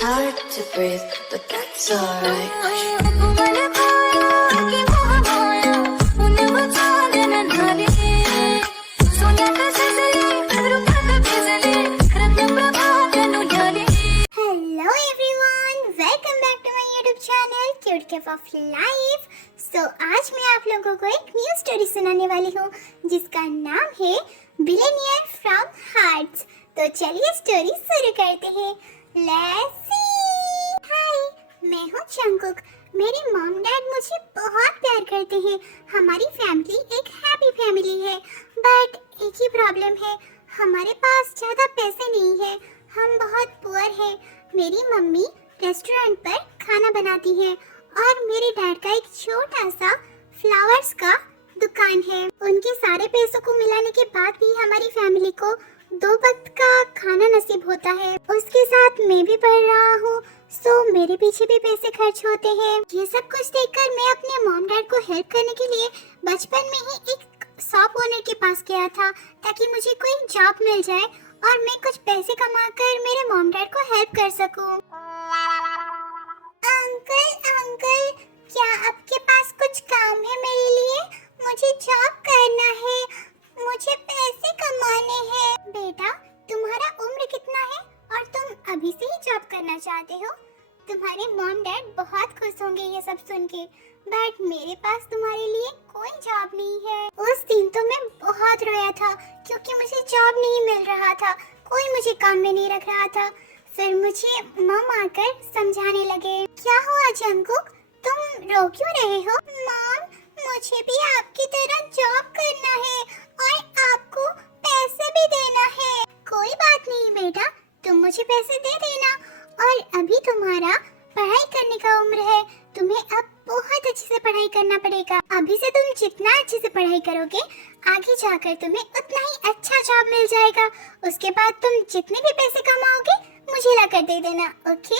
hard to breathe, but that's alright. Hello everyone, welcome back to my YouTube channel Cute Cafe of Life. So आज मैं आप लोगों को एक new story सुनाने वाली हूँ जिसका नाम है बिलियनियर फ्रॉम हार्ट्स। तो चलिए स्टोरी शुरू करते हैं। Let's see। हाय, मैं हूँ जंगकुक। मेरे मॉम डैड मुझे बहुत प्यार करते हैं। हमारी फैमिली एक हैप्पी फैमिली है, बट एक ही प्रॉब्लम है, हमारे पास ज़्यादा पैसे नहीं है, हम बहुत पुअर हैं। मेरी मम्मी रेस्टोरेंट पर खाना बनाती है और मेरे डैड का एक छोटा सा फ्लावर्स का दुकान है। उनके सारे पैसों को मिलाने के बाद भी हमारी फैमिली को 2 वक्त का खाना नसीब होता है। उसके साथ मैं भी पढ़ रहा हूँ, सो मेरे पीछे भी पैसे खर्च होते हैं। ये सब कुछ देखकर मैं अपने मॉम डैड को हेल्प करने के लिए बचपन में ही एक शॉप ओनर के पास गया था ताकि मुझे कोई जॉब मिल जाए और मैं कुछ पैसे कमाकर मेरे मॉम डैड को हेल्प कर सकूं। अंकल, क्या आपके पास कुछ काम है मेरे लिए? मुझे जॉब करना है, मुझे पैसे कमाने हैं। बेटा, तुम्हारा उम्र कितना है और तुम अभी से ही जॉब करना चाहते हो? तुम्हारे मॉम डैड बहुत खुश होंगे ये सब सुन के, बट मेरे पास तुम्हारे लिए कोई जॉब नहीं है। उस दिन तो मैं बहुत रोया था क्योंकि मुझे जॉब नहीं मिल रहा था, कोई मुझे काम में नहीं रख रहा था। फिर मुझे मम आकर समझाने लगे। क्या हुआ जंगकुक, तुम रो क्यों रहे हो? मॉम, मुझे भी आपकी तरह जॉब करना है और आपको पैसे भी देना है। कोई बात नहीं बेटा, तुम मुझे पैसे दे देना, और अभी तुम्हारा पढ़ाई करने का उम्र है, तुम्हें अब बहुत अच्छे से पढ़ाई करना पड़ेगा। अभी से तुम जितना अच्छे से पढ़ाई करोगे, आगे जाकर तुम्हें उतना ही अच्छा जॉब मिल जाएगा। उसके बाद तुम जितने भी पैसे कमाओगे मुझे ला कर दे देना। ओके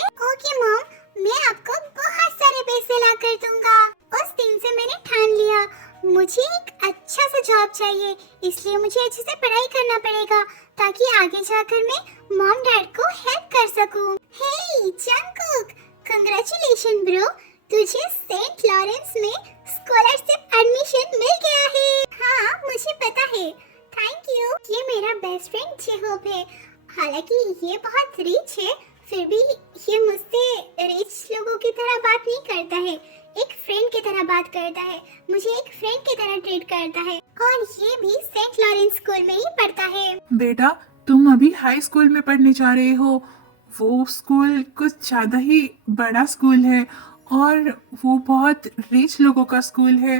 मॉम, मैं आपको बहुत सारे पैसे ला कर दूंगा। उस दिन से मैंने ठान लिया, मुझे एक अच्छा सा जॉब चाहिए, इसलिए मुझे अच्छे से पढ़ाई करना पड़ेगा ताकि आगे जाकर मैं मॉम डैड को हेल्प कर सकूं। हे जंगकुक, कांग्रेचुलेशन ब्रो, तुझे सेंट लॉरेंस में स्कॉलरशिप एडमिशन मिल गया है। हाँ, मुझे पता है, थैंक यू। ये मेरा बेस्ट फ्रेंड जेहोब है। हालांकि ये बहुत रिच है, फिर भी ये मुझसे रिच लोगों की तरह बात नहीं करता है, एक फ्रेंड की तरह बात करता है, मुझे एक फ्रेंड की तरह ट्रीट करता है, और ये भी सेंट लॉरेंस स्कूल में ही पढ़ता है। बेटा, तुम अभी हाई स्कूल में पढ़ने जा रहे हो। वो स्कूल कुछ ज़्यादा ही बड़ा स्कूल है और वो बहुत रिच लोगों का स्कूल है।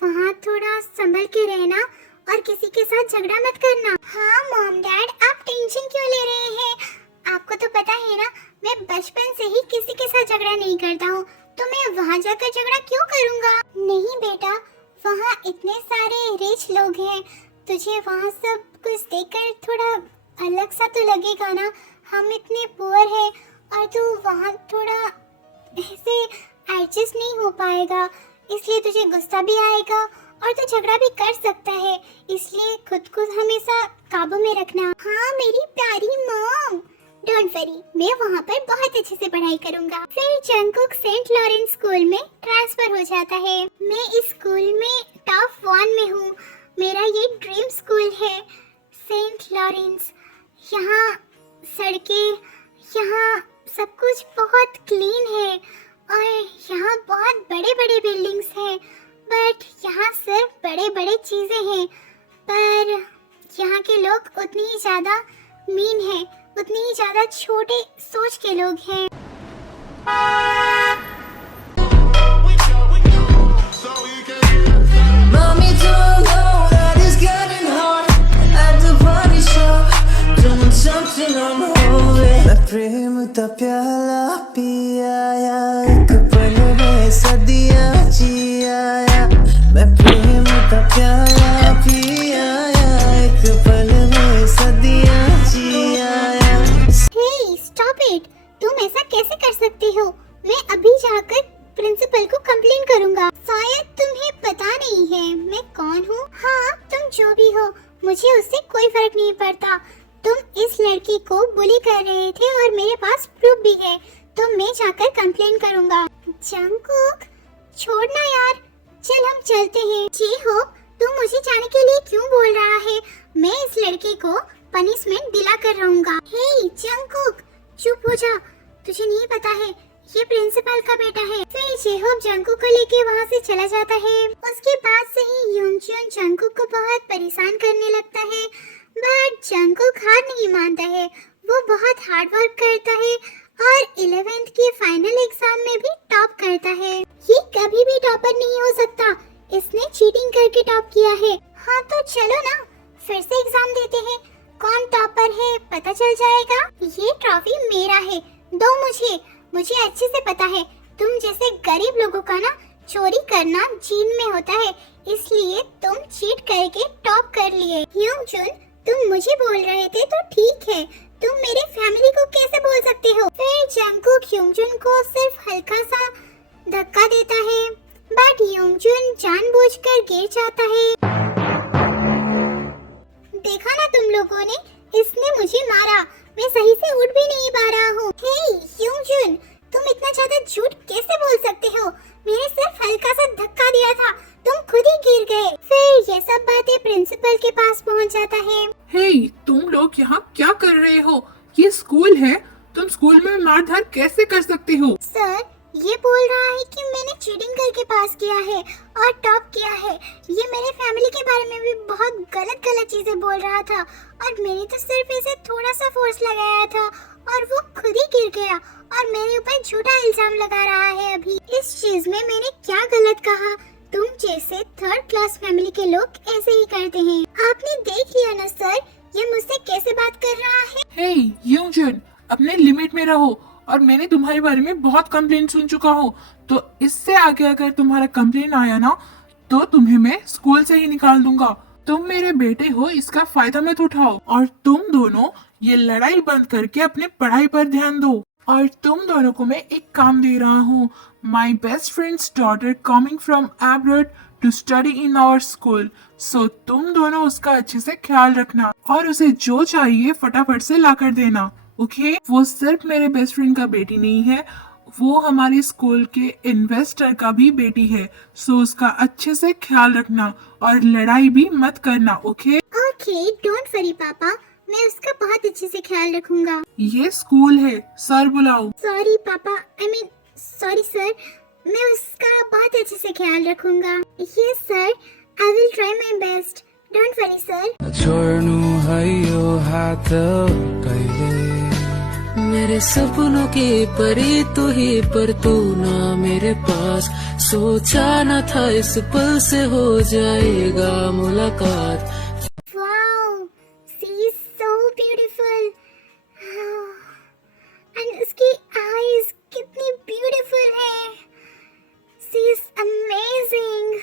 वहाँ थोड़ा संभल के रहना और किसी के साथ झगड़ा मत करना। हाँ मॉम डैड, आप टेंशन क्यों ले रहे हैं? आपको तो पता है ना, मैं बचपन से ही किसी के साथ झगड़ा नहीं करता हूँ, तो मैं वहाँ जाकर झगड़ा क्यों करूँगा? नहीं बेटा, वहाँ इतने सारे रिच लोग हैं, तुझे वहाँ सब कुछ देखकर थोड़ा अलग सा तो लगेगा ना। हम इतने पुअर हैं और तू वहाँ थोड़ा ऐसे एडजस्ट नहीं हो पाएगा, इसलिए तुझे गुस्सा भी आएगा और तू झगड़ा भी कर सकता है, इसलिए खुद को हमेशा काबू में रखना। हाँ मेरी प्यारी मॉम, डोंट वरी, मैं वहाँ पर बहुत अच्छे से पढ़ाई करूँगा। फिर जंगकुक सेंट लॉरेंस स्कूल में ट्रांसफर हो जाता है। मैं इस स्कूल में टॉप 1 में हूँ, मेरा ये ड्रीम स्कूल है सेंट लॉरेंस। यहाँ सड़कें, यहाँ सब कुछ बहुत क्लीन है और यहाँ बहुत बड़े बड़े बिल्डिंग्स हैं, बट यहाँ सिर्फ बड़े बड़े चीज़ें हैं, पर यहाँ के लोग उतनी ही ज़्यादा मीन हैं, उतनी ही ज़्यादा छोटे सोच के लोग हैं। Mommy don't know that it's getting hard at the party shop, doing something unholy. मैं प्रेम का प्याला पियाया, एक पल में सदियां जियाया। मैं प्रेम का प्याला पियाया, एक पल में सदियां जियाया। हे स्टॉप इट, तुम ऐसा कैसे कर सकती हो? मैं अभी जाकर प्रिंसिपल को कंप्लेन करूंगा। शायद तुम्हें पता नहीं है मैं कौन हूँ। हाँ, तुम जो भी हो, मुझे उससे कोई फर्क नहीं पड़ता। तुम इस लड़की को बुली कर रहे थे और मेरे पास प्रूफ भी है, तो मैं जाकर कंप्लेन करूंगा। जंगकुक, छोड़ना यार, चल हम चलते हैं। जी हो, तू मुझे जाने के लिए क्यों बोल रहा है? मैं इस लड़के को पनिशमेंट दिला कर रहूंगा। हे जंगकुक, चुप हो जा, तुझे नहीं पता है ये प्रिंसिपल का बेटा है। फिर जेहोब जंगकुक को लेके वहाँ से चला जाता है। उसके बाद से ही यूंगजुन जंगकुक को बहुत परेशान करने लगता है, बट जंगकुक हार नहीं मानता है। वो बहुत हार्ड वर्क करता है और 11th के फाइनल एग्जाम में भी टॉप करता है। ये कभी भी टॉपर नहीं हो सकता, इसने चीटिंग करके टॉप किया है। हाँ तो चलो ना, फिर से एग्जाम देते हैं, कौन टॉपर है पता चल जाएगा। ये ट्रॉफी मेरा है, दो मुझे अच्छे से पता है तुम जैसे गरीब लोगों का ना चोरी करना जीन में होता है, इसलिए तुम चीट करके टॉप कर लिए। यूंगजुन, तुम मुझे बोल रहे थे तो ठीक है, तुम मेरे फैमिली को कैसे बोल सकते हो? फिर जंगकुक यूंगजुन को सिर्फ हल्का सा धक्का देता है, बट यूंगजुन जानबूझकर गिर जाता है। देखा ना तुम लोगों ने, इसने मुझे मारा, मैं सही से उठ भी नहीं पा रहा हूँ। हे यूंगजुन, तुम इतना ज्यादा झूठ कैसे बोल सकते हो? मैंने सिर्फ हल्का सा धक्का दिया था, तुम खुद ही गिर गए। फिर ये सब बातें प्रिंसिपल के पास पहुँच जाता है। हे, तुम लोग यहाँ क्या कर रहे हो? ये स्कूल है, तुम स्कूल में मारधार कैसे कर सकते हो? सर, ये बोल रहा है कि मैंने चीटिंग करके पास किया है और टॉप किया है। ये मेरे फैमिली के बारे में भी बहुत गलत चीजें बोल रहा था और मैंने तो सिर्फ इसे थोड़ा सा फोर्स लगाया था और वो खुद ही गिर गया और मेरे ऊपर झूठा इल्जाम लगा रहा है। अभी इस चीज में मैंने क्या गलत कहा? तुम जैसे थर्ड क्लास फैमिली के लोग ऐसे ही करते हैं। आपने देख लिया ना सर, ये मुझसे कैसे बात कर रहा है। हे यूंगजुन, अपने लिमिट में रहो, और मैंने तुम्हारे बारे में बहुत कंप्लेंट सुन चुका हूँ, तो इससे आगे अगर तुम्हारा कंप्लेंट आया ना तो तुम्हें मैं स्कूल से ही निकाल दूंगा। तुम मेरे बेटे हो, इसका फायदा मत उठाओ, और तुम दोनों ये लड़ाई बंद करके अपने पढ़ाई पर ध्यान दो। और तुम दोनों को मैं एक काम दे रहा हूँ, my best friend's daughter coming from abroad to study in our school, so तुम दोनों उसका अच्छे से ख्याल रखना और उसे जो चाहिए फटाफट से ला कर देना। ओके, वो सिर्फ मेरे बेस्ट फ्रेंड का बेटी नहीं है, वो हमारे स्कूल के इन्वेस्टर का भी बेटी है, सो उसका अच्छे से ख्याल रखना और लड़ाई भी मत करना। ओके ओके, डोंट वरी पापा, मैं उसका बहुत अच्छे से ख्याल रखूंगा। ये स्कूल है, सर बुलाओ। सॉरी पापा, सॉरी सर, मैं उसका बहुत अच्छे से ख्याल रखूंगा। Yes sir, I will try my best, don't worry sir. छोड्नु है यो हात कहिले, मेरे सपनों की परी तू ही, पर तू ना मेरे पास। सोचा न था इस पल से हो जाएगा मुलाकात। Wow, she is so beautiful and उसकी आईज कितनी ब्यूटीफुल है। She is amazing.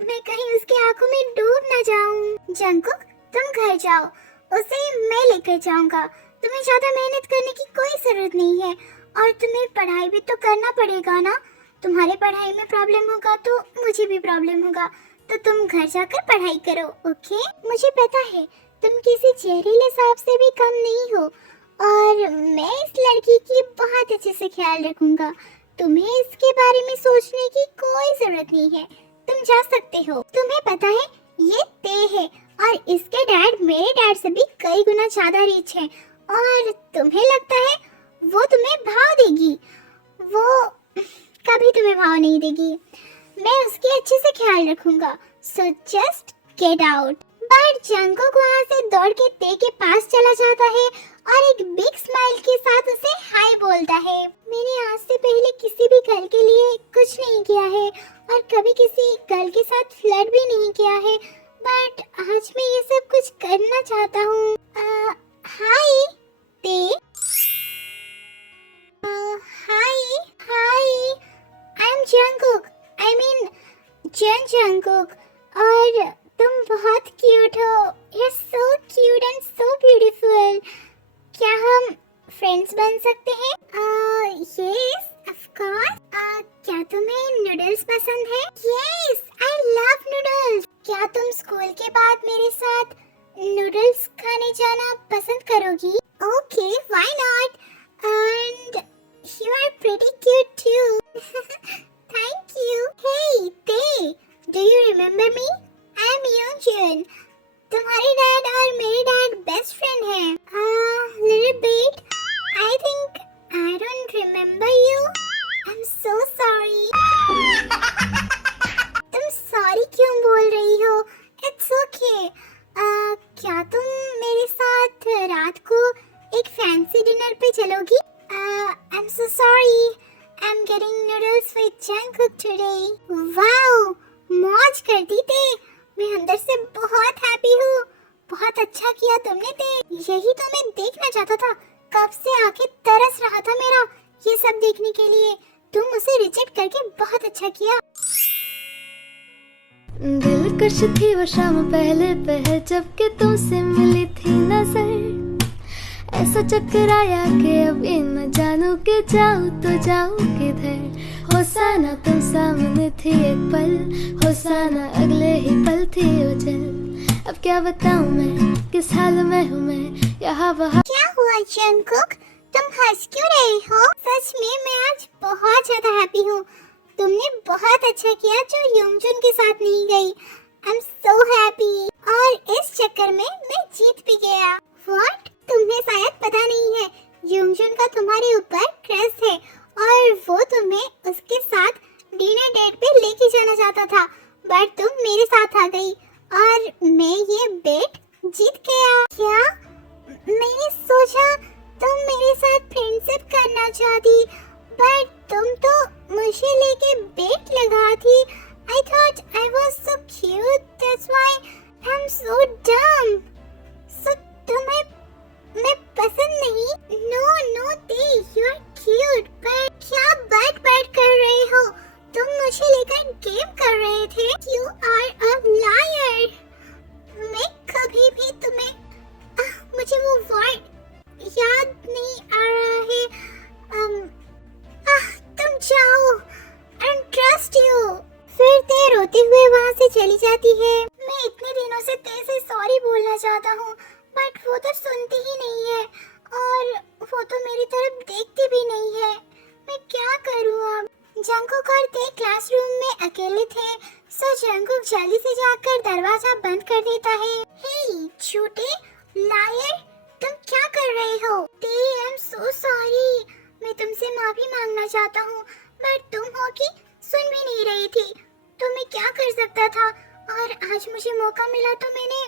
मैं कहीं उसकी आंखों में डूब न जाऊं। जंगकुक, तुम घर जाओ, उसे मैं लेकर जाऊंगा। तुम्हें ज्यादा मेहनत करने की कोई जरूरत नहीं है और तुम्हें पढ़ाई भी तो करना पड़ेगा ना। तुम्हारे पढ़ाई में प्रॉब्लम होगा तो मुझे भी प्रॉब्लम होगा, तो तुम घर जाकर पढ़ाई करो। ओके, मुझे पता है तुम किसी जहरीले सांप से भी कम नहीं हो और मैं इस लड़की की बहुत अच्छे से ख्याल रखूंगा। तुम्हें इसके बारे में सोचने की कोई जरूरत नहीं है, तुम जा सकते हो। तुम्हें पता है ये ते है और इसके डैड मेरे डैड से भी कई गुना ज्यादा रिच है और तुम्हें लगता है वो तुम्हें भाव देगी? वो कभी तुम्हें भाव नहीं देगी। मैं उसकी अच्छे से ख्याल रखूंगा, so just get out. But Jungkook वहाँ से दौड़ के ते के पास चला जाता है और एक बिग स्माइल के साथ उसे हाय बोलता है। मैंने आज से पहले किसी भी गर्ल के लिए कुछ नहीं किया है और कभी किसी गर्ल के साथ फ्लर्ट भी नहीं किया है, बट आज मैं ये सब कुछ करना चाहता हूँ। Hi Tae. Hi, I am Jungkook, I mean Jungkook, और तुम बहुत क्यूट हो। You are so cute and so beautiful. क्या हम फ्रेंड्स बन सकते हैं? Yes of course. क्या तुम्हें नूडल्स पसंद है? Yes, I love noodles. क्या तुम स्कूल के बाद मेरे साथ नूडल्स खाने जाना पसंद करोगी? Okay, why not? And you are pretty cute too. Thank you. Hey Tae, do you remember me? I am Yeonjun. तुम्हारे डैड और मेरे डैड बेस्ट फ्रेंड हैं। Little bit. I think I don't remember you. I am so sorry. तुम sorry क्यों बोल रही हो? It's okay. क्या तुम मेरे साथ रात को एक फैंसी डिनर पे चलोगी? I am so sorry. I am getting noodles with Jungkook today. Wow, मौज कर दी थे। मैं अंदर से बहुत हैप्पी हूँ। बहुत अच्छा किया तुमने ते। यही तो मैं देखना चाहता था। कब से आके तरस रहा था मेरा ये सब देखने के लिए। तुम उसे रिजेक्ट करके बहुत अच्छा किया। दिलकश थी वो शाम पहले पहर जब के तुमसे मिली थी नजर। ऐसा चक्कर आया कि अब ये न जानू के जाऊँ तो जाऊँ किधर। होसाना तुम सामने थी एक पल, होसाना अगले ही पल थी ओझल। अब क्या बताऊँ मैं किस हाल में हूँ मैं यहाँ वहाँ। क्या हुआ जंगकुक? तुम हंस क्यों रहे हो? सच में मैं आज बहुत ज्यादा हैप्पी हूँ। तुमने बहुत अच्छा किया जो योंगजुन के साथ नहीं गई। आई एम सो हैप्पी। और इस चक्कर में मैं जीत भी गया। व्हाट? तुम्हें शायद पता नहीं है, योंगजुन का तुम्हारे ऊपर क्रश है और वो तुम्हें उसके साथ डिनर डेट पे लेके जाना चाहता था, बट तुम मेरे साथ आ गई और मैं ये बेट जीत गया। क्या? मैंने सोचा तुम मेरे साथ फ्रेंडशिप करना चाहती, बट तुम तो मुझे लेके बेट लगा थी। I thought I was so cute, that's why I'm so dumb. So तुम्हें मैं पसंद नहीं? No, they, you're cute, but क्या बट कर रहे हो? तुम मुझे लेकर गेम कर रहे थे? You are a liar. मैं कभी भी तुम्हें मुझे वो वर्ड याद नहीं आ रहा है। तुम जाओ। I don't trust you. फिर ते रोते हुए वहाँ से चली जाती है। मैं इतने दिनों से ते से सॉरी बोलना चाहता हूँ, बट वो तो सुनती ही नहीं है और वो तो मेरी तरफ देखती भी नहीं है। मैं क्या करूँ अब? जंगकुक और ते क्लासरूम में अकेले थे, सो जंगकुक जल्दी से जाकर दरवाजा बंद कर देता है। हे झूठे लायर, तुम क्या कर रहे हो? ते, आई एम सो सॉरी। मैं तुमसे माफी मांगना चाहता हूँ, बट तुम हो कि सुन भी नहीं रही थी। तो मैं क्या कर सकता था? और आज मुझे मौका मिला तो मैंने।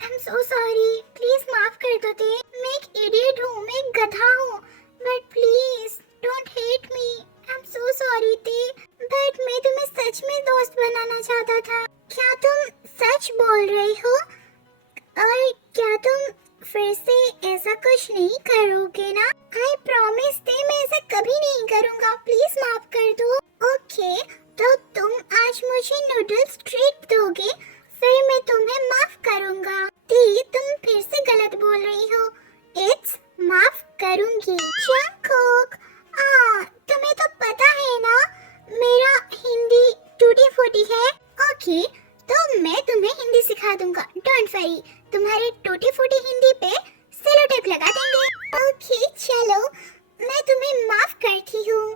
आई एम सो सॉरी। प्लीज माफ कर दो ते। मैं एक इडियट हूँ, मैं एक गधा हूँ, but please don't hate me. I am so sorry ते, बट मैं तुम्हें सच में दोस्त बनाना चाहता था। क्या तुम सच बोल रहे हो? और क्या तुम फिर से ऐसा कुछ नहीं करोगे ना? आई प्रॉमिस ते, मैं ऐसा कभी नहीं करूँगा। प्लीज माफ कर दो। ओके, तो तुम आज मुझे नूडल्स ट्रीट दोगे, फिर मैं तुम्हें माफ करूँगा। ते, तुम फिर से गलत बोल रही हो। इट्स माफ करूँगी। जंगकुक, तुम्हें तो पता है ना मेरा हिंदी टूटी फूटी है। ओके, तो मैं तुम्हें हिंदी सिखा दूंगा। डोंट वरी, तुम्हारी टूटी फूटी हिंदी पे सेलो टेप लगा देंगे। ओके चलो, मैं तुम्हें माफ करती हूँ।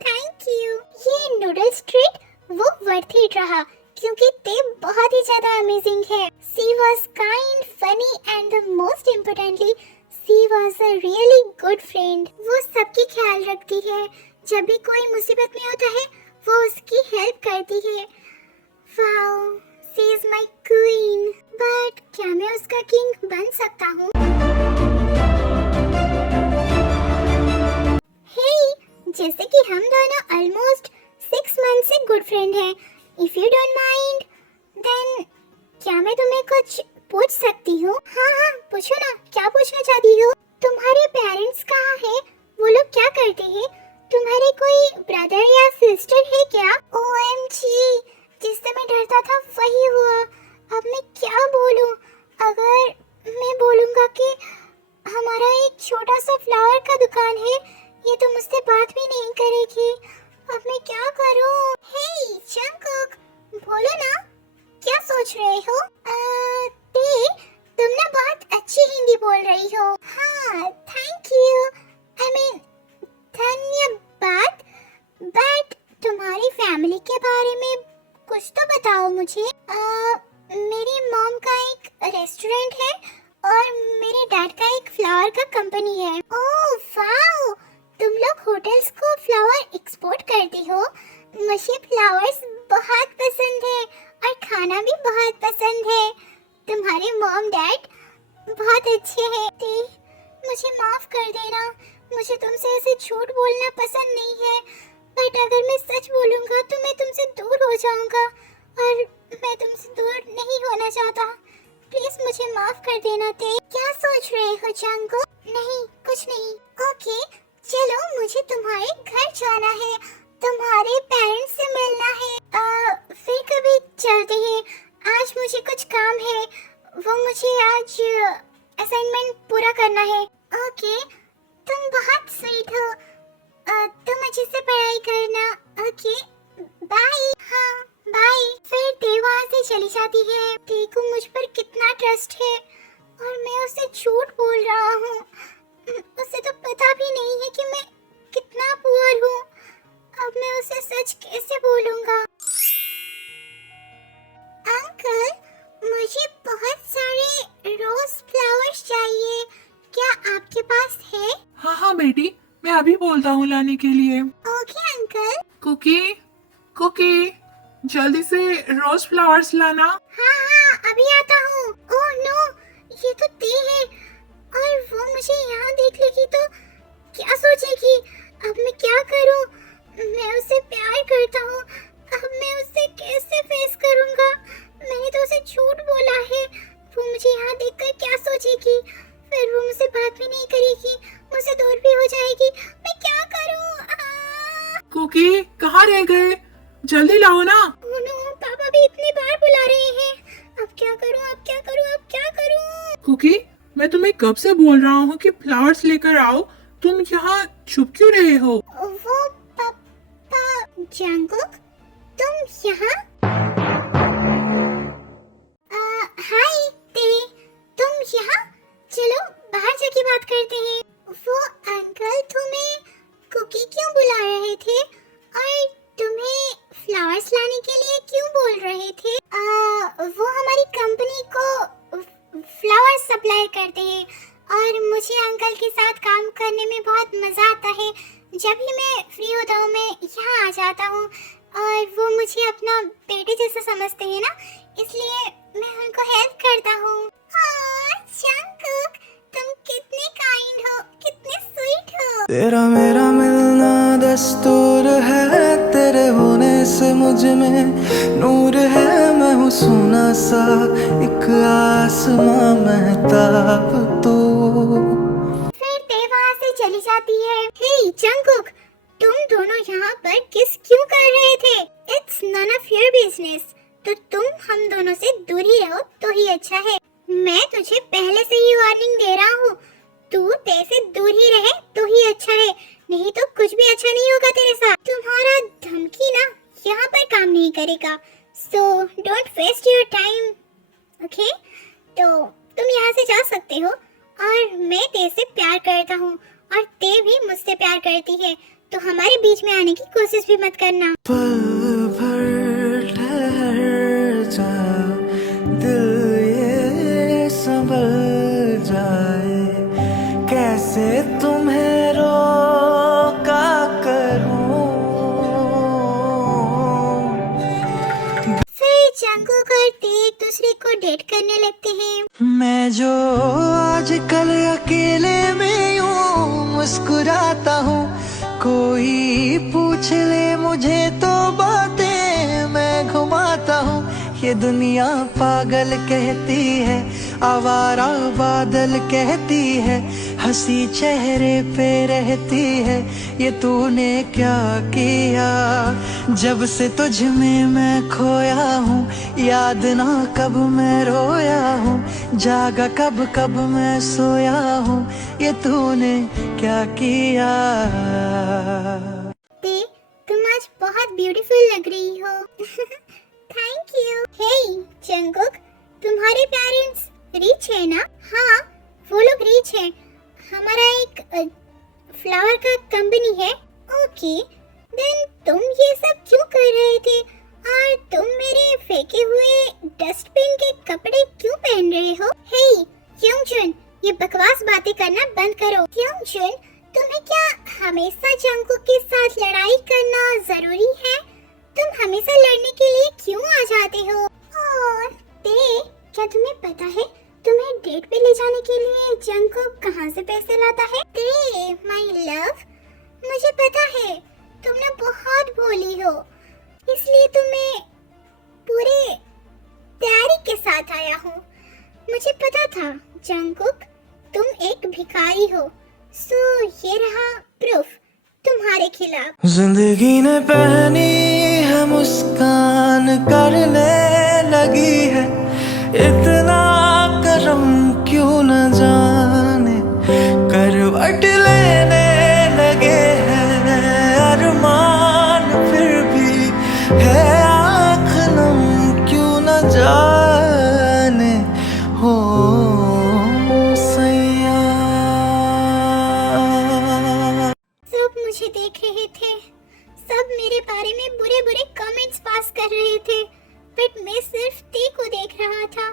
Thank you. ये नूडल्स ट्रीट वो वर्थ इट रहा, क्योंकि ते बहुत ही ज्यादा अमेजिंग है। She was kind, funny and the most importantly she was a really good friend. वो सबकी ख्याल रखती है। जब भी कोई मुसीबत में होता है वो उसकी हेल्प करती है। Wow, she is my queen. But क्या मैं उसका किंग बन सकता हूँ? जैसे कि हम दोनों ऑलमोस्ट 6 मंथ से गुड फ्रेंड हैं। If you don't mind, then क्या मैं तुम्हें कुछ पूछ सकती हूँ? हाँ, पूछो ना, क्या पूछना चाहती हो? तुम्हारे पेरेंट्स कहाँ हैं? वो लोग क्या करते हैं? तुम्हारे कोई ब्रदर या सिस्टर है क्या? OMG, जिससे मैं डरता था वही हुआ। अब मैं क्या बोलूँ? अगर मैं बोलूँगा कि हमारा एक छोटा सा फ्लावर का दुकान है, ये तो मुझसे बात भी नहीं करेगी। अब मैं क्या करूं? हे जंगकुक, बोलो ना, क्या सोच रहे हो? ते, तुम ना बहुत अच्छी हिंदी बोल रही हो। हाँ, थैंक यू। आई मीन धन्यवाद। बट तुम्हारी फैमिली के बारे में कुछ तो बताओ मुझे। मेरी मॉम का एक रेस्टोरेंट है और मेरे डैड का एक फ्लावर का कंपनी है। ओह वाओ, तुम लोग होटल्स को फ्लावर एक्सपोर्ट करती हो। मुझे फ्लावर्स बहुत पसंद है और खाना भी बहुत पसंद है। तुम्हारे मॉम डैड बहुत अच्छे हैं। ते, मुझे माफ कर देना, मुझे तुमसे ऐसे झूठ बोलना पसंद नहीं है। बट अगर मैं सच बोलूंगा तो मैं तुमसे दूर हो जाऊंगा और मैं तुमसे दूर नहीं होना चाहता। प्लीज मुझे माफ कर देना ते। क्या सोच रहे हो जंगो? नहीं, कुछ नहीं। ओके, चलो मुझे तुम्हारे घर जाना है, तुम्हारे पेरेंट्स से मिलना है। फिर कभी चलते हैं। आज मुझे कुछ काम है, वो मुझे आज असाइनमेंट पूरा करना है। ओके, तुम बहुत स्वीट हो। तुम अच्छे से पढ़ाई करना। Okay, bye. हाँ बाय। फिर ते वहाँ से चली जाती है। ते को मुझ पर कितना ट्रस्ट है और मैं उससे झूठ बोल रहा हूँ। उसे तो पता भी नहीं है कि मैं कितना पुअर हूँ। अब मैं उसे सच कैसे बोलूँगा? अंकल, मुझे बहुत सारे रोज फ्लावर्स चाहिए, क्या आपके पास है? हाँ हाँ बेटी, मैं अभी बोलता हूँ लाने के लिए। Okay uncle. कुकी, कुकी, जल्दी से रोज फ्लावर्स लाना। हाँ हाँ, अभी आता हूँ। ओह नो, ये तो ते है और वो मुझे यहाँ देख लेगी तो क्या सोचेगी? अब मैं क्या करूँ? मैं उससे प्यार करता हूँ, अब मैं उससे कैसे फेस करूँगा? मैंने तो उसे झूठ बोला है। वो मुझे यहाँ देखकर क्या सोचेगी? फिर वो मुझसे बात भी नहीं करेगी, मुझसे दूर भी हो जाएगी। मैं क्या करूँ? कुकी, कहाँ रह गए? जल्दी लाओ ना। ओह नो, पापा भी इतनी बार बुला रहे हैं। अब क्या करूँ? अब क्या करूँ? अब क्या करूँ? कुकी, मैं तुम्हें कब से बोल रहा हूँ कि फ्लावर्स लेकर आओ, तुम यहाँ छुप क्यों रहे हो? वो पापा। जंगकुक, तुम यहाँ? हाय ते, तुम यहाँ? चलो बाहर जाके बात करते हैं। वो अंकल तुम्हें कुकी क्यों बुला रहे थे और तुम्हें फ्लावर्स लाने के लिए क्यों बोल रहे थे? वो हमारी कंपनी को फ्लावर्स सप्लाई करते हैं और मुझे अंकल के साथ काम करने में बहुत मज़ा आता है। जब भी मैं फ्री होता हूँ मैं यहाँ आ जाता हूँ और वो मुझे अपना बेटे जैसा समझते हैं ना, इसलिए मैं उनको हेल्प करता हूँ। जंगकुक, तुम कितने काइंड हो, कितने स्वीट हो। तेरा मेरा मिलना दस्तूर है, तेरे होने से मुझ में नूर है। मैं हूँ सोना सा एक आसमां महताब तू। फिर ते वहाँ से चली जाती है। हे जंगकुक, तुम दोनों यहाँ पर किस क्यों कर रहे थे? It's none of your business. तो तुम हम दोनों से दूर ही रहो तो ही अच्छा है। मैं तुझे पहले से ही वार्निंग दे रहा हूँ, तू ते से दूर ही रहे तो ही अच्छा है, नहीं तो कुछ भी अच्छा नहीं होगा तेरे साथ। तुम्हारा धमकी ना यहाँ पर काम नहीं करेगा। So don't waste your time, okay? तो तुम यहाँ से जा सकते हो और मैं ते से प्यार करता हूँ और ते भी मुझसे प्यार करती है, तो हमारे बीच में आने की कोशिश भी मत करना। पल भर ठहर जा, दिल ये संभल जाए, कैसे तुम्हें रोका करूं। फिर जंगकुक और ते एक दूसरे को डेट करने लगते हैं। मैं जो आजकल अकेले में यूं मुस्कुराता हूँ, कोई पूछ ले मुझे तो बातें मैं घुमाता हूँ। ये दुनिया पागल कहती है, आवारा बादल कहती है, हंसी चेहरे पे रहती है, ये तूने क्या किया। जब से तुझ में मैं खोया हूँ, याद ना कब मैं रोया हूँ, जागा कब कब मैं सोया हूँ, ये तूने क्या किया। ते, तुम आज बहुत ब्यूटीफुल लग रही हो। Thank you. हे जंगकुक, तुम्हारे पेरेंट्स रिच है ना? हाँ, वो लोग रिच है। हमारा एक फ्लावर का कंपनी है। ओके, देन तुम ये सब क्यों कर रहे थे? और तुम मेरे फेंके हुए डस्टबिन के कपड़े क्यों पहन रहे हो? हे योंगजुन, ये बकवास बातें करना बंद करो। योंगजुन, तुम्हें क्या हमेशा जंगकुक के साथ लड़ाई करना जरूरी है? तुम हमेशा लड़ने के लिए क्यों आ जाते हो? और क्या तुम्हें पता है तुम्हें डेट पे ले जाने के लिए जंगकुक कहाँ से पैसे लाता है? माय लव, मुझे पता है तुम ना बहुत भोली हो, इसलिए तुम्हें पूरे तैयारी के साथ आया हूँ। मुझे पता था जंगकुक तुम एक भिखारी हो, सो ये रहा प्रूफ तुम्हारे खिलाफ। जिंदगी ने पहनी है मुस्कान करने लगी है, इतना करम क्यों न जाने करवट लेने लगे हैं अरमान, फिर भी है आँख नम क्यों न जाने हो सैया। सब मुझे देख रहे थे, सब मेरे बारे में बुरे बुरे कमेंट्स पास कर रहे थे, बट मैं सिर्फ ती को देख रहा था।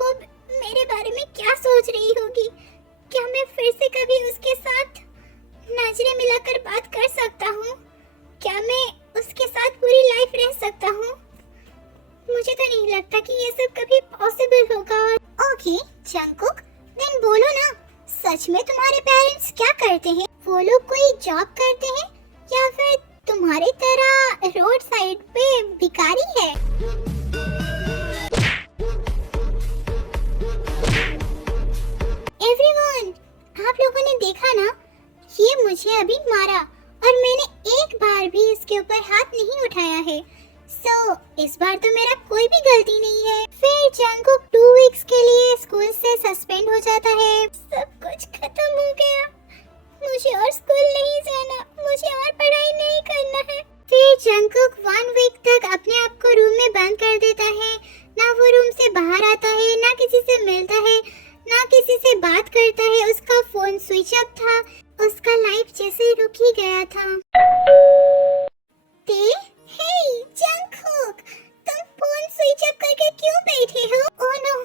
वो मेरे बारे में क्या सोच रही होगी? क्या मैं फिर से कभी उसके साथ नजरें मिलाकर बात कर सकता हूँ? क्या मैं उसके साथ पूरी लाइफ रह सकता हूँ? मुझे तो नहीं लगता कि ये सब कभी पॉसिबल होगा। ओके जंगकुक, देन बोलो ना, सच में तुम्हारे पेरेंट्स क्या करते हैं? वो लोग कोई जॉब करते हैं या फिर तुम्हारी तरह रोड साइड पे भिखारी है? एवरीवन, आप लोगों ने देखा ना, ये मुझे अभी मारा और मैंने एक बार भी इसके ऊपर हाथ नहीं उठाया है। सो इस बार तो मेरा कोई भी गलती नहीं है। फिर जंगकुक 2 वीक्स के लिए स्कूल से सस्पेंड हो जाता है। सब कुछ खत्म हो गया, मुझे और स्कूल नहीं जाना, मुझे और पढ़ाई नहीं करना है। फिर जंगकुक 1 वीक तक अपने आप को रूम में बंद कर देता है, ना वो रूम से बाहर आता है, ना किसी से मिलता है, ना किसी से बात करता है। उसका फोन स्विच ऑफ था, उसका लाइफ जैसे रुक ही गया था। हे जंगकुक, तुम फोन स्विच ऑफ करके क्यों बैठे हो? ओह नो,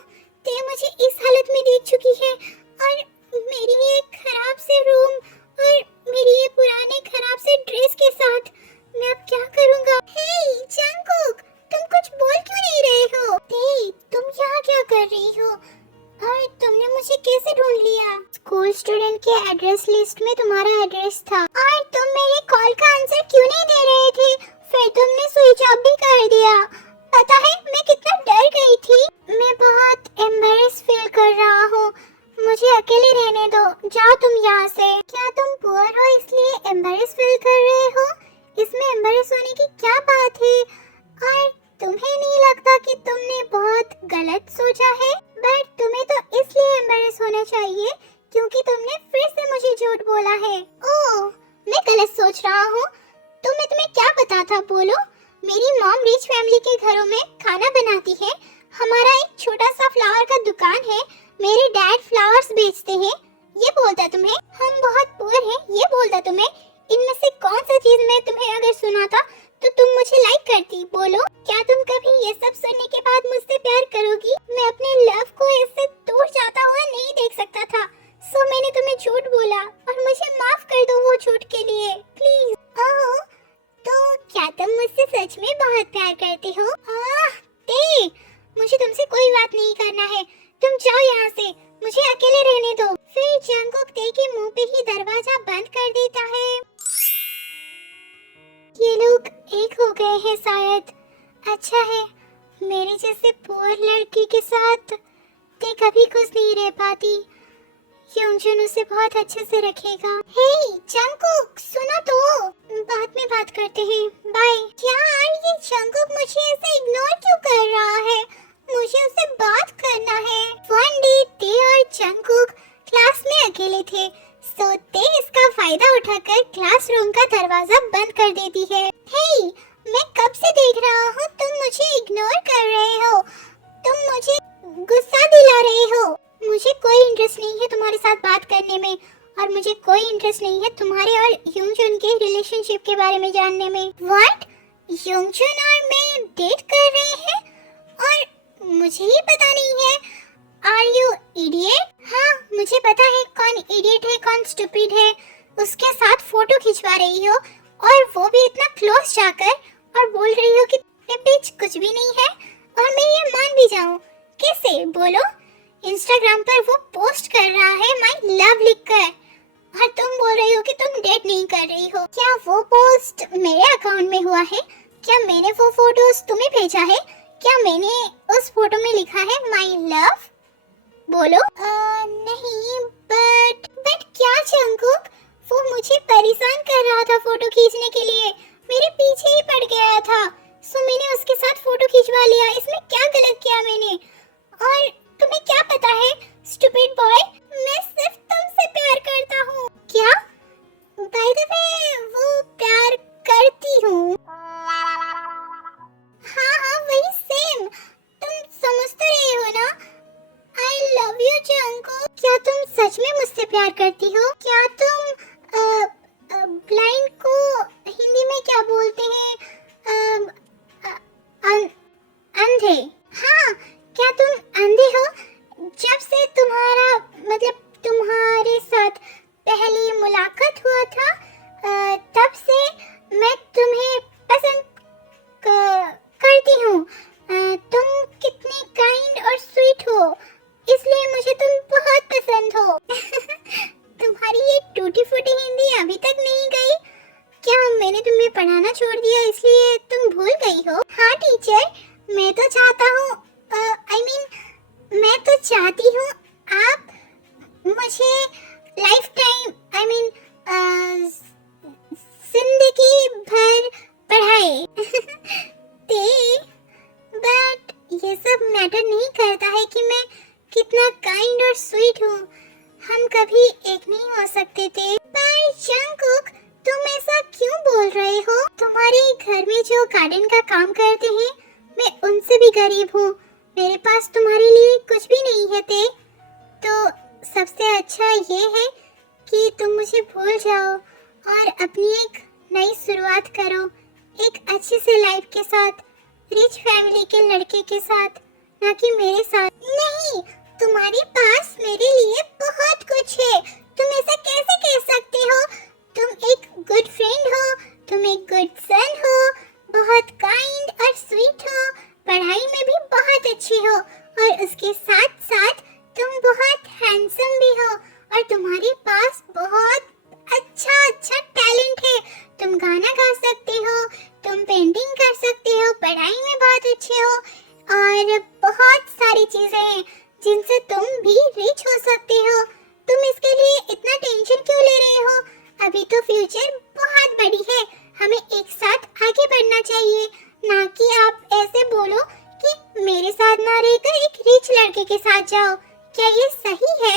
मुझे इस हालत में देख चुकी है और मेरी ये खराब से रूम और मेरी ये पुराने खराब से ड्रेस के साथ मैं अब क्या करूँगा? हे जंगकुक, तुम कुछ बोल क्यों नहीं रहे हो? तुम यहाँ क्या कर रही हो? और तुमने मुझे कैसे ढूंढ लिया? स्कूल स्टूडेंट के एड्रेस लिस्ट में तुम्हारा एड्रेस था और तुम मेरे कॉल का आंसर क्यों नहीं दे रहे थे? फिर तुमने स्विच ऑफ भी कर दिया। पता है मैं कितना डर गई थी। मैं बहुत एम्बैरेस फील कर रहा हूँ, मुझे अकेले रहने दो, जाओ तुम यहाँ से। क्या तुम पुअर हो इसलिए एम्बैरेस फील कर रहे हो? इसमें एम्बैरेस होने की क्या बात है? और तुम्हें नहीं लगता कि तुमने बहुत गलत सोचा है? बट तुम्हें तो इसलिए एम्बैरेस होना चाहिए क्योंकि तुमने फिर से मुझे झूठ बोला है। ओह, मैं गलत सोच रहा हूँ तो मैं तुम्हें क्या पता था? बोलो। मेरी मॉम रिच फैमिली के घरों में खाना बनाती है, हमारा एक छोटा सा फ्लावर का दुकान है, मेरे डैड फ्लावर्स बेचते हैं, ये बोलता तुम्हें? हम बहुत पुअर हैं, ये बोलता तुम्हें? इनमें से कौन सा चीज मैं तुम्हें अगर सुनाता तो तुम मुझे लाइक करती? बोलो, क्या तुम कभी ये सब सुनने के बाद मुझसे प्यार करोगी? मैं अपने लव को इससे दूर जाता हुआ नहीं देख सकता था, सो मैंने तुम्हें झूठ बोला और मुझे माफ कर दो वो झूठ के लिए, प्लीज। ओह, तो क्या तुम मुझसे सच में बहुत प्यार करते हो? मुझे तुमसे कोई बात नहीं करना है, तुम जाओ यहाँ से, मुझे अकेले रहने दो। फिर जंगकुक ते के मुंह पे ही दरवाजा बंद कर देता है। ये लोग एक हो गए हैं शायद। अच्छा है, मेरे जैसे पुअर लड़की के साथ ते कभी खुश नहीं रह पाती। योंगजुन उसे बहुत अच्छे से रखेगा। हे जंगकुक, सुनो तो, बाद में बात करते हैं, बाय। यार ये जंगकुक मुझे ऐसे इग्नोर क्यों कर रहा है? मुझे उससे बात करना है। वन डे ते और जंगकुक क्लास में अकेले थे, सो ते इसका फायदा उठाकर क्लासरूम का दरवाजा बंद कर देती है। हे, मैं कब से देख रहा हूँ तुम मुझे इग्नोर कर रहे हो, तुम मुझे गुस्सा दिला रहे हो। मुझे कोई इंटरेस्ट नहीं है तुम्हारे साथ बात करने में, और मुझे कोई इंटरेस्ट नहीं है तुम्हारे और यूंगजुन के रिलेशनशिप के बारे में जानने में। व्हाट? यूंगजुन और मैं डेट कर रहे हैं और मुझे ही पता नहीं है? Are you idiot? हाँ, मुझे पता है कौन इडियट है, कौन स्टूपिड है। उसके साथ फोटो खिंचवा रही हो, और वो भी इतना क्लोज जाकर, और बोल रही हो कि ये बीच कुछ भी नहीं है, और मैं ये मान भी जाऊं। कैसे? बोलो। इंस्टाग्राम पर वो पोस्ट कर रहा है माय लव लिखकर, और तुम बोल रही हो कि तुम डेट नहीं कर रही हो। क्या वो पोस्ट मेरे अकाउंट में हुआ है? क्या मैंने वो फोटोज तुम्हें भेजा है? क्या मैंने उस फोटो में लिखा है माय लव? बोलो। नहीं, बट क्या जंगकुक? वो मुझे परेशान कर रहा था फोटो खींचने के लिए, मेरे पीछे ही पड़ गया था, सो मैंने उसके साथ फोटो खिंचवा लिया। इसमें क्या गलत किया मैंने? और तुम्हें क्या पता है स्टूपिड बॉय, मैं सिर्फ तुमसे प्यार करता हूँ। क्या? बाय द वे, वो प्यार करती हूँ। हाँ, वही सेम। तुम समझ तो रहे हो ना? आई लव यू जंगकुक। क्या तुम सच में मुझसे प्यार करती हो? क्या तुम ब्लाइंड को हिंदी में क्या बोलते हैं? अंधे। हाँ, क्या तुम अंधे हो? जब से तुम्हारे साथ पहली मुलाकात हुआ था, तब से मैं तुम्हें पसंद करती हूँ। तुम कितनी काइंड और स्वीट हो, इसलिए मुझे तुम बहुत पसंद हो। तुम्हारी ये टूटी फूटी हिंदी अभी तक नहीं गई? क्या मैंने तुम्हें पढ़ाना छोड़ दिया इसलिए तुम भूल गई हो? हाँ टीचर, मैं तो चाहता हूँ, मैं तो चाहती हूँ आप मुझे लाइफ टाइम, जिंदगी भर पढ़ाए। बट ये सब मैटर नहीं करता है कि मैं कितना काइंड और स्वीट हूँ। हम कभी एक नहीं हो सकते थे। पर जंगकुक, तुम ऐसा क्यों बोल रहे हो? तुम्हारे घर में जो गार्डन का काम करते हैं, मैं उनसे भी गरीब हूँ। मेरे पास तुम्हारे लिए कुछ भी नहीं है ते। तो सबसे अच्छा ये है कि तुम मुझे भूल जाओ और अपनी एक नई शुरुआत करो, एक अच्छी सी लाइफ के साथ, रिच फैमिली के लड़के के साथ, ना कि मेरे साथ। नहीं, तुम्हारे पास मेरे लिए बहुत कुछ है। तुम ऐसा कैसे कह सकते हो? तुम एक गुड फ्रेंड हो, तुम एक गुड सन हो, बहुत काइंड और स्वीट हो, पढ़ाई में भी बहुत अच्छी हो, और उसके साथ साथ तुम बहुत हैंडसम भी हो, और तुम्हारे पास बहुत अच्छा टैलेंट है। तुम गाना गा सकते हो, तुम पेंटिंग कर सकते हो, पढ़ाई में बहुत अच्छे हो, और बहुत सारी चीजें हैं जिनसे तुम भी रिच हो सकते हो। तुम इसके लिए इतना टेंशन क्यों ले रहे हो? अभी तो फ्यूचर बहुत बड़ी है, हमें एक साथ आगे बढ़ना चाहिए, ना कि आप ऐसे बोलो कि मेरे साथ ना रहकर एक रिच लड़के के साथ जाओ। क्या ये सही है?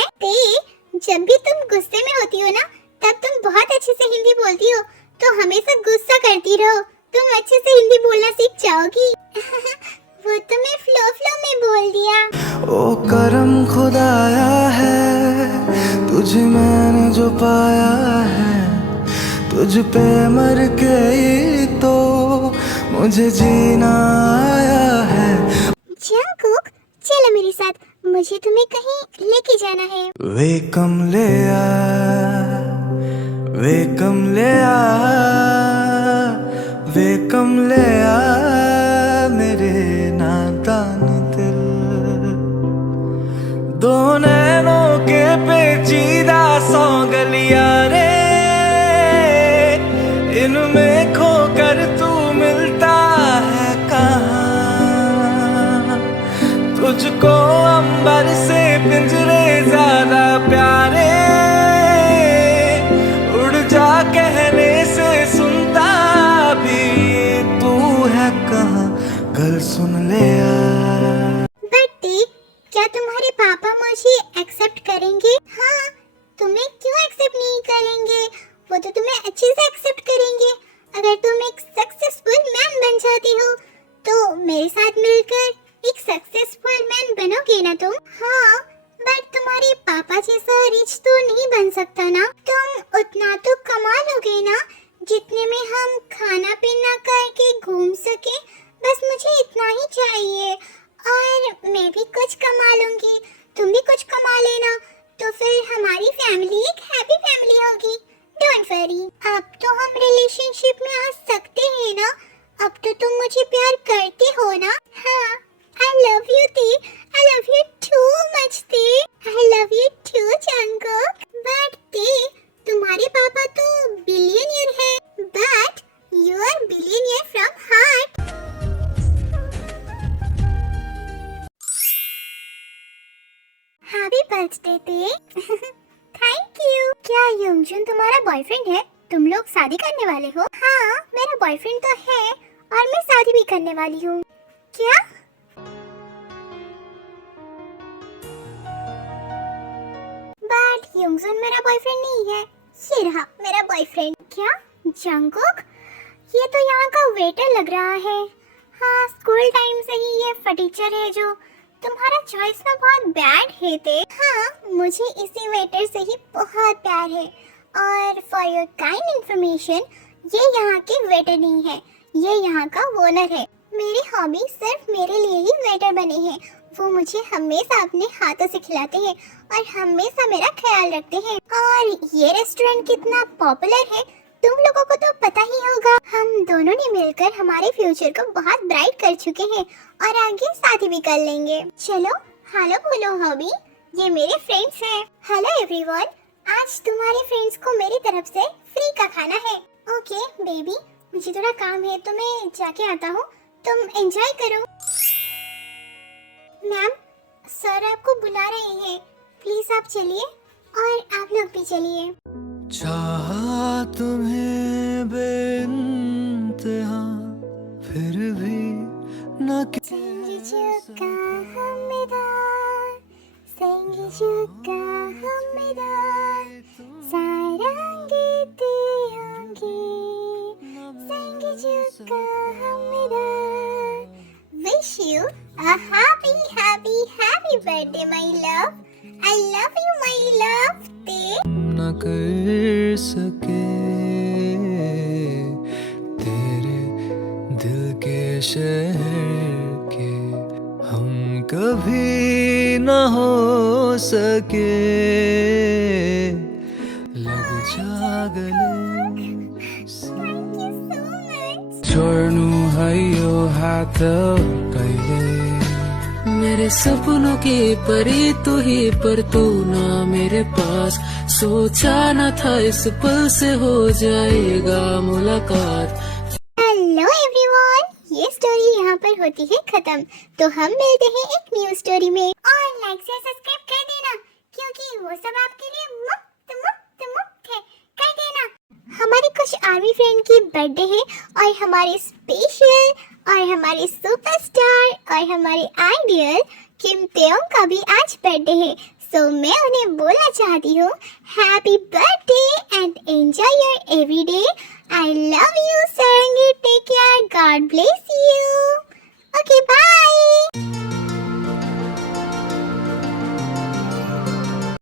जब भी तुम गुस्से में होती हो ना, तब तुम बहुत अच्छे से हिंदी बोलती हो, तो हमेशा गुस्सा करती रहो, तुम अच्छे से हिंदी बोलना सीख जाओगी। वो तो मैं फ्लो में बोल दिया। ओ करम खुदाया है, तुझे मैंने जो पाया है, तुझ पे मर के ही तो मुझे जीना आया है। जंगकुक, चलो मेरे साथ, मुझे तुम्हें कहीं लेके जाना है। वे कमलिया मेरे नादान दिल, दो नैनों के पेचीदा सौ गलिया रे, इनमें खोकर तू मिलता है कहाँ? तुझको अंबर से पिंजरे ज्यादा प्यारे, उड़ जा कहने से सुनता भी तू है कहाँ? कल सुन ले यार। बट क्या तुम्हारे पापा मुझे एक्सेप्ट करेंगे? हाँ, तुम्हें क्यों एक्सेप्ट नहीं करेंगे? वो तो तुम्हें अच्छे से एक्सेप्ट करेंगे। अगर तुम एक सक्सेसफुल मैन बन जाती हो, तो मेरे साथ मिलकर एक सक्सेसफुल मैन बनोगे ना? ना, जितने में हम खाना पीना करके घूम सके, बस मुझे इतना ही चाहिए। और मैं भी कुछ कमा लूंगी, तुम भी कुछ कमा लेना, तो फिर हमारी फैमिली एक हैप्पी फैमिली होगी। Don't worry. अब तो हम रिलेशनशिप में आ सकते हैं ना? अब तो तुम मुझे प्यार करते हो ना? हाँ, आई love you Tae, I love you too much Tae, I love you too Jungkook. But Tae, तुम्हारे पापा तो बिलियनियर है, but you are billionaire from heart. Happy birthday Tae. Thank you. क्या योंगजुन तुम्हारा बॉयफ्रेंड है? तुम लोग शादी करने वाले हो? हाँ, मेरा बॉयफ्रेंड तो है और मैं शादी भी करने वाली हूँ। क्या? बट योंगजुन मेरा बॉयफ्रेंड नहीं है। ये रहा मेरा बॉयफ्रेंड। क्या? जंगकुक? ये तो यहाँ का वेटर लग रहा है। हाँ, स्कूल टाइम से ही ये फटीचर है जो। तुम्हारा चॉइस ना बहुत बैड है ते। हाँ, मुझे इसी वेटर से ही बहुत प्यार है। और फॉर योर काइंड इंफॉर्मेशन, ये यहाँ के वेटर नहीं है, ये यहाँ का ओनर है। मेरी हॉबी सिर्फ मेरे लिए ही वेटर बने हैं। वो मुझे हमेशा अपने हाथों से खिलाते हैं और हमेशा मेरा ख्याल रखते हैं। और ये रेस्टोरेंट कितना पॉपुलर है तुम लोगों को तो पता ही होगा। हम दोनों ने मिलकर हमारे फ्यूचर को बहुत ब्राइट कर चुके हैं और आगे शादी भी कर लेंगे। चलो हेलो बोलो हॉबी, ये मेरे फ्रेंड्स हैं। हेलो एवरीवन, आज तुम्हारे फ्रेंड्स को मेरी तरफ से फ्री का खाना है। ओके बेबी, मुझे थोड़ा काम है तो मैं जाके आता हूँ, तुम एंजॉय करो। मैम, सर आपको बुला रहे हैं, प्लीज आप चलिए और आप लोग भी चलिए। चाहा तुम्हें बेइंतहा, फिर भी न 생기줄까 합니다. 생기줄까 합니다. 사랑 깃들 연기 생기줄까 합니다. Wish you a happy, happy, happy birthday, my love. I love you, my love. न कर सके तेरे दिल के शहर के हम कभी न हो सके। लग जा गले Thank you so much. छोड्नु है यो हात कहिले, मेरे सपनों की परी तू ही, पर तू ना मेरे पास। सोचा न था इस पल से हो जाएगा मुलाकात। हेलो एवरीवन, ये स्टोरी यहाँ पर होती है खत्म। तो हम मिलते हैं एक न्यू स्टोरी में। और लाइक से सब्सक्राइब कर देना, क्योंकि वो सब आपके लिए मुफ्त मुफ्त मुफ्त है। कर देना। हमारे कुछ आर्मी फ्रेंड की बर्थडे है और हमारे स्पेशल और हमारे सुपरस्टार और हमारे आइडियल किम तेयोंग का भी आज बर्थडे है। सो मैं उन्हें बोलना चाहती हूँ happy birthday and enjoy your everyday. I love you Sarangi, take care, God bless